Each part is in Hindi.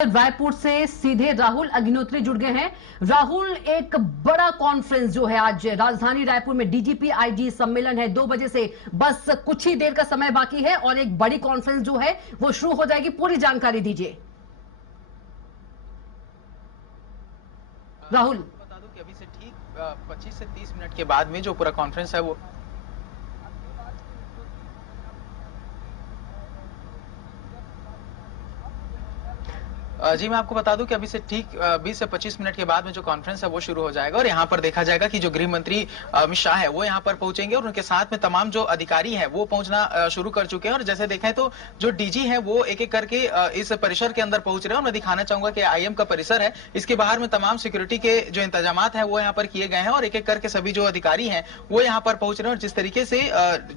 रायपुर से सीधे राहुल अग्निहोत्री जुड़ गए हैं। राहुल, एक बड़ा कॉन्फ्रेंस जो है आज राजधानी रायपुर में डीजीपी आईजी सम्मेलन है, 2 बजे से बस कुछ ही देर का समय बाकी है और एक बड़ी कॉन्फ्रेंस जो है वो शुरू हो जाएगी। पूरी जानकारी दीजिए राहुल। बता दूं कि अभी से ठीक 25 से 30 मिनट के बाद में जो पूरा कॉन्फ्रेंस है वो जी मैं आपको बता दूं कि अभी से ठीक 20 से 25 मिनट के बाद में जो कॉन्फ्रेंस है वो शुरू हो जाएगा और यहाँ पर देखा जाएगा कि जो गृह मंत्री अमित शाह है वो यहाँ पर पहुंचेंगे और उनके साथ में तमाम जो अधिकारी हैं वो पहुंचना शुरू कर चुके हैं। और जैसे देखें तो जो डीजी है वो एक एक करके इस परिसर के अंदर पहुंच रहे हैं और मैं दिखाना चाहूंगा कि आईएम का परिसर है, इसके बाहर में तमाम सिक्योरिटी के जो इंतजाम है वो यहाँ पर किए गए हैं और एक एक करके सभी जो अधिकारी हैं वो यहाँ पर पहुंच रहे हैं। और जिस तरीके से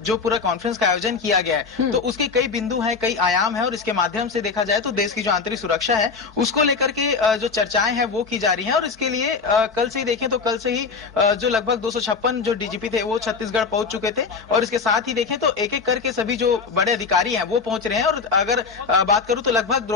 जो पूरा कॉन्फ्रेंस का आयोजन किया गया है तो उसके कई बिंदु है, कई आयाम है और इसके माध्यम से देखा जाए तो देश की जो आंतरिक सुरक्षा है उसको लेकर के जो चर्चाएं हैं वो की जा रही हैं। और इसके लिए कल से ही देखें तो कल से ही जो लगभग 256 जो डीजीपी थे वो छत्तीसगढ़ पहुंच चुके थे और इसके साथ ही देखें तो एक एक करके सभी जो बड़े अधिकारी हैं वो पहुंच रहे हैं। और अगर बात करूं तो लगभग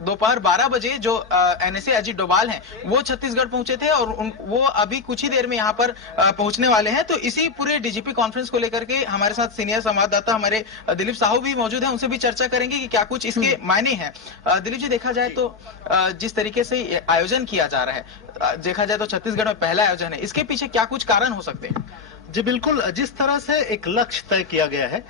दोपहर 12 बजे जो एनएसए अजीत डोभाल हैं वो छत्तीसगढ़ पहुंचे थे और वो अभी कुछ ही देर में यहाँ पर पहुंचने वाले हैं। तो इसी पूरे डीजीपी कॉन्फ्रेंस को लेकर के हमारे साथ सीनियर संवाददाता हमारे दिलीप साहू भी मौजूद है, उनसे भी चर्चा करेंगे कि क्या कुछ इसके मायने हैं। दिलीप जी, देखा जाए तो जिस तरीके से आयोजन किया जा रहा है, देखा जाए तो छत्तीसगढ़ में पहला आयोजन है, इसके पीछे क्या कुछ कारण हो सकते हैं? जी बिल्कुल, जिस तरह से एक लक्ष्य तय किया गया है,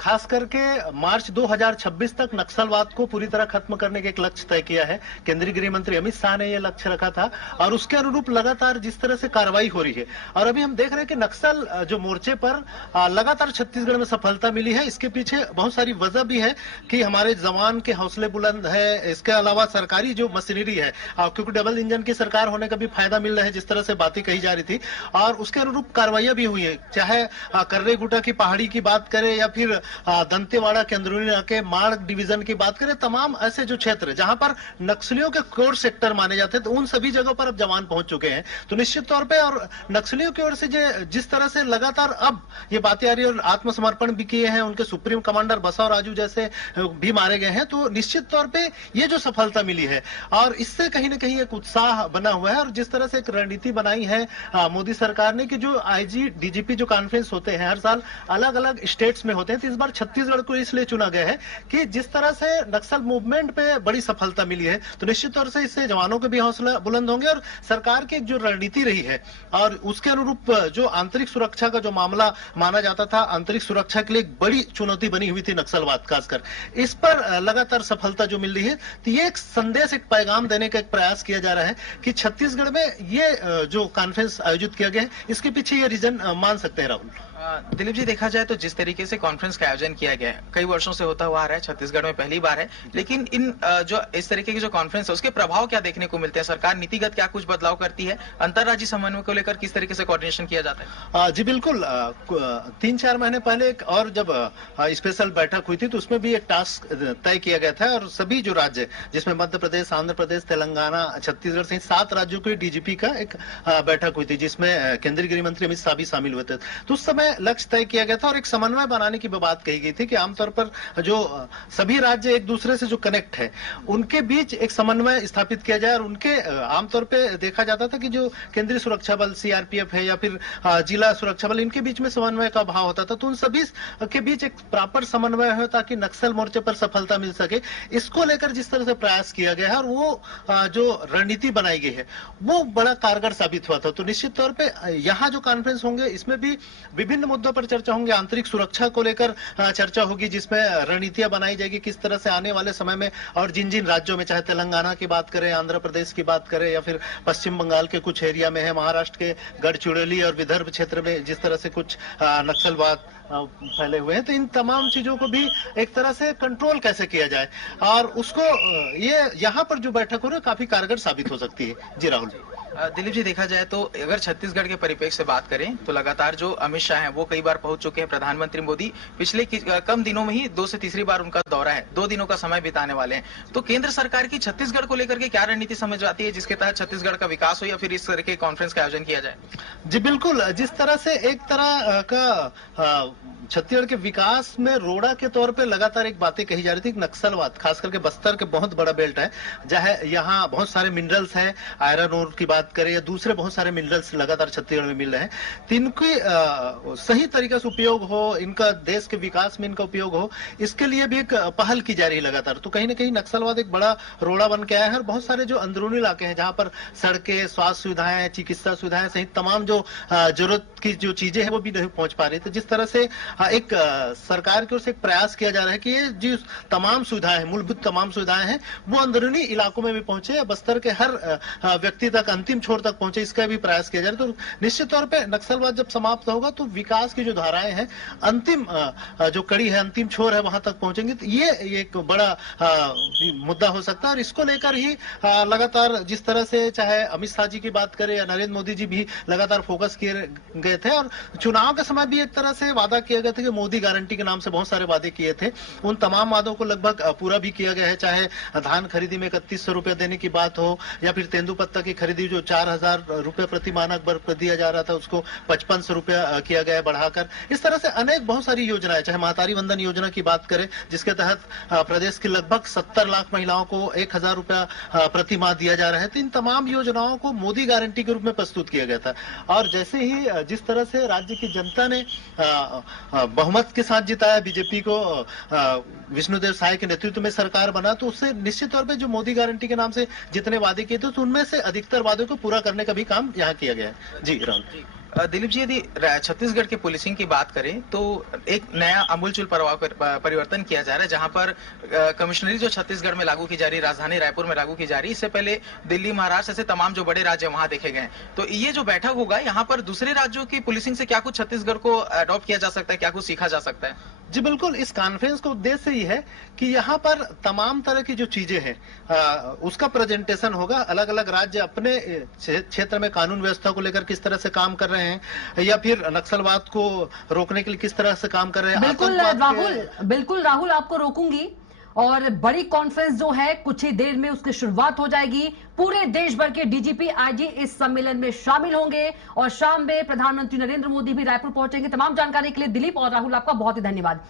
खास करके मार्च 2026 तक नक्सलवाद को पूरी तरह खत्म करने के एक लक्ष्य तय किया है। केंद्रीय गृह मंत्री अमित शाह ने यह लक्ष्य रखा था और उसके अनुरूप लगातार जिस तरह से कार्रवाई हो रही है और अभी हम देख रहे हैं कि नक्सल जो मोर्चे पर लगातार छत्तीसगढ़ में सफलता मिली है। इसके पीछे बहुत सारी वजह भी है कि हमारे जवान के हौसले बुलंद है, इसके अलावा सरकारी जो मशीनरी है, क्योंकि डबल इंजन की सरकार होने का भी फायदा मिल रहा है जिस तरह से बातें कही जा रही थी, और उसके अनुरूप कार्रवाइयां भी हुई है। चाहे कर्रेगुटा की पहाड़ी की बात करें या फिर दंतेवाड़ा के अंदरूनी इलाके माड़ डिवीजन की बात करें, तमाम ऐसे जो क्षेत्र जहां पर नक्सलियों के कोर सेक्टर माने जाते हैं तो उन सभी जगहों पर अब जवान पहुंच चुके हैं। तो निश्चित तौर पे और नक्सलियों की ओर से जिस तरह से लगातार अब ये बातें आ रही है और आत्मसमर्पण भी किए हैं, उनके सुप्रीम कमांडर बसव राजू जैसे भी मारे गए हैं, तो निश्चित तौर पे ये जो सफलता मिली है और इससे कहीं ना कहीं एक उत्साह बना हुआ है। और जिस तरह से एक रणनीति बनाई है मोदी सरकार ने कि जो आईजी डीजीपी जो कॉन्फ्रेंस होते हैं हर साल अलग अलग स्टेट्स में होते हैं, तो इस बार छत्तीसगढ़ को इसलिए चुना गया है कि जिस तरह से नक्सल मूवमेंट पे बड़ी सफलता मिली है तो निश्चित तौर से इससे जवानों के भी हौसला बुलंद होंगे और सरकार की जो रणनीति रही है और उसके अनुरूप जो आंतरिक सुरक्षा का जो मामला माना जाता था, आंतरिक सुरक्षा के लिए एक बड़ी चुनौती बनी हुई थी नक्सलवाद, खासकर इस पर लगातार सफलता जो मिल रही है, तो ये एक संदेश, एक पैगाम देने का एक प्रयास किया जा रहा है कि छत्तीसगढ़ में ये जो कॉन्फ्रेंस आयोजित किया गया है इसके पीछे ये रीजन मान सकते हैं। राहुल, दिलीप जी, देखा जाए तो जिस तरीके से कॉन्फ्रेंस का आयोजन किया गया है कई वर्षों से होता हुआ आ रहा है, छत्तीसगढ़ में पहली बार है, लेकिन इन जो इस तरीके की जो कॉन्फ्रेंस है उसके प्रभाव क्या देखने को मिलते हैं? सरकार नीतिगत क्या कुछ बदलाव करती है? अंतर्राज्यीय समन्वय को लेकर किस तरीके से कोऑर्डिनेशन किया जाता है? जी बिल्कुल, 3-4 महीने पहले एक और जब स्पेशल बैठक हुई थी तो उसमें भी एक टास्क तय किया गया था और सभी जो राज्य जिसमें मध्य प्रदेश, आंध्र प्रदेश, तेलंगाना, छत्तीसगढ़ सहित 7 राज्यों के डीजीपी का एक बैठक हुई थी जिसमें केंद्रीय गृह मंत्री अमित शाह भी शामिल हुए थे। तो उस समय लक्ष्य तय किया गया था और एक समन्वय बनाने की बात कही गई थी कि आमतौर पर जो सभी राज्य एक दूसरे से जो कनेक्ट है उनके बीच एक समन्वय स्थापित किया जाए और उनके आमतौर पे देखा जाता था कि जो केंद्रीय सुरक्षा बल सीआरपीएफ है या फिर जिला सुरक्षा बल, इनके बीच में समन्वय का अभाव होता था, तो उन सभी के बीच एक प्रॉपर समन्वय हो ताकि नक्सल मोर्चे पर सफलता मिल सके। इसको लेकर जिस तरह से प्रयास किया गया है और वो जो रणनीति बनाई गई है वो बड़ा कारगर साबित हुआ था। तो निश्चित तौर पर यहाँ जो कॉन्फ्रेंस होंगे इसमें भी विभिन्न मुद्दों पर चर्चा होंगी, आंतरिक सुरक्षा को लेकर चर्चा होगी जिसमें रणनीतियां बनाई जाएगी किस तरह से आने वाले समय में, और जिन जिन राज्यों में, चाहे तेलंगाना की बात करें, आंध्र प्रदेश की बात करें या फिर पश्चिम बंगाल के कुछ एरिया में है, महाराष्ट्र के गढ़चिरौली और विदर्भ क्षेत्र में जिस तरह से कुछ नक्सलवाद फैले हुए हैं, तो इन तमाम चीजों को भी एक तरह से कंट्रोल कैसे किया जाए और उसको ये यहाँ पर जो बैठक हो रही है काफी कारगर साबित हो सकती है। जी राहुल। दिलीप जी, देखा जाए तो अगर छत्तीसगढ़ के परिप्रेक्ष्य से बात करें तो लगातार जो अमित शाह हैं वो कई बार पहुंच चुके हैं। प्रधानमंत्री मोदी पिछले कम दिनों में ही 2 से तीसरी बार उनका दौरा है, 2 दिनों का समय बिताने वाले हैं। तो केंद्र सरकार की छत्तीसगढ़ को लेकर के क्या रणनीति समझ आती है, जिसके तहत छत्तीसगढ़ का विकास हो या फिर इस तरह के कॉन्फ्रेंस का आयोजन किया जाए? जी बिल्कुल, जिस तरह से एक तरह का छत्तीसगढ़ के विकास में रोड़ा के तौर पे लगातार एक बातें कही जा रही थी, नक्सलवाद, खास करके बस्तर के बहुत बड़ा बेल्ट है, जहाँ यहाँ बहुत सारे मिनरल्स हैं, आयरन ओर की बात करें या दूसरे बहुत सारे मिनरल्स लगातार छत्तीसगढ़ में मिल रहे हैं, तो इनके सही तरीके से उपयोग हो, इनका देश के विकास में इनका उपयोग हो, इसके लिए भी एक पहल की जा रही है लगातार। तो कहीं ना कहीं नक्सलवाद एक बड़ा रोड़ा बन के आया है और बहुत सारे जो अंदरूनी इलाके हैं जहाँ पर सड़कें, स्वास्थ्य सुविधाएं, चिकित्सा सुविधाएं सहित तमाम जो जरूरत की जो चीजें हैं वो भी नहीं पहुंच पा रही। तो जिस तरह से एक सरकार की ओर से एक प्रयास किया जा रहा है कि ये जो तमाम सुविधाएं हैं, मूलभूत तमाम सुविधाएं हैं, वो अंदरूनी इलाकों में भी पहुंचे, बस्तर के हर व्यक्ति तक, अंतिम छोर तक पहुंचे, इसका भी प्रयास किया जा रहा है। तो निश्चित तौर पे नक्सलवाद जब समाप्त होगा तो विकास की जो धाराएं हैं, अंतिम जो कड़ी है, अंतिम छोर है, वहां तक पहुंचेंगे। तो ये एक बड़ा मुद्दा हो सकता है और इसको लेकर ही लगातार जिस तरह से चाहे अमित शाह जी की बात करें या नरेंद्र मोदी जी भी लगातार फोकस किए गए थे और चुनाव के समय भी एक तरह से वादा किया गया था कि मोदी गारंटी के नाम से बहुत सारे वादे किए थे। उन तमाम वादों को लगभग पूरा भी किया गया है, चाहे धान खरीदी में 3100 रुपए देने की बात हो या फिर तेंदुपत्ता की खरीदी जो 4000 रुपए प्रति मानक पर दिया जा रहा था उसको 5500 रुपया किया गया है बढ़ाकर। इस तरह से अनेक बहुत सारी योजनाएं, चाहे महतारी वंदन योजना की बात करें जिसके तहत प्रदेश की लगभग 70 लाख महिलाओं को 1000 रुपया प्रति माह दिया जा रहा है। तो इन तमाम योजनाओं को मोदी गारंटी के रूप में प्रस्तुत किया गया था और जैसे ही जिस तरह से राज्य की जनता ने बहुमत के साथ जिताया बीजेपी को, विष्णुदेव साय के नेतृत्व में सरकार बना, तो उससे निश्चित तौर पे जो मोदी गारंटी के नाम से जितने वादे किए थे तो उनमें से अधिकतर वादों को पूरा करने का भी काम यहाँ किया गया है। जी राहुल। दिलीप जी, यदि छत्तीसगढ़ के पुलिसिंग की बात करें तो एक नया अमूलचूल परिवर्तन किया जा रहा है, जहां पर कमिश्नरी जो छत्तीसगढ़ में लागू की जा रही है, राजधानी रायपुर में लागू की जा रही है। इससे पहले दिल्ली, महाराष्ट्र ऐसे तमाम जो बड़े राज्य वहां देखे गए। तो ये जो बैठक होगा, यहाँ पर दूसरे राज्यों की पुलिसिंग से क्या कुछ छत्तीसगढ़ को अडॉप्ट किया जा सकता है, क्या कुछ सीखा जा सकता है? जी बिल्कुल, इस कॉन्फ्रेंस का उद्देश्य ये है कि यहाँ पर तमाम तरह की जो चीजें हैं उसका प्रेजेंटेशन होगा। अलग अलग राज्य अपने क्षेत्र में कानून व्यवस्था को लेकर किस तरह से काम कर रहे हैं या फिर नक्सलवाद को रोकने के लिए किस तरह से काम कर रहे हैं। बिल्कुल राहुल, आपको रोकूंगी। और बड़ी कॉन्फ्रेंस जो है कुछ ही देर में उसकी शुरुआत हो जाएगी। पूरे देश भर के डीजीपी, आईजी इस सम्मेलन में शामिल होंगे और शाम में प्रधानमंत्री नरेंद्र मोदी भी रायपुर पहुंचेंगे। तमाम जानकारी के लिए दिलीप और राहुल आपका बहुत ही धन्यवाद।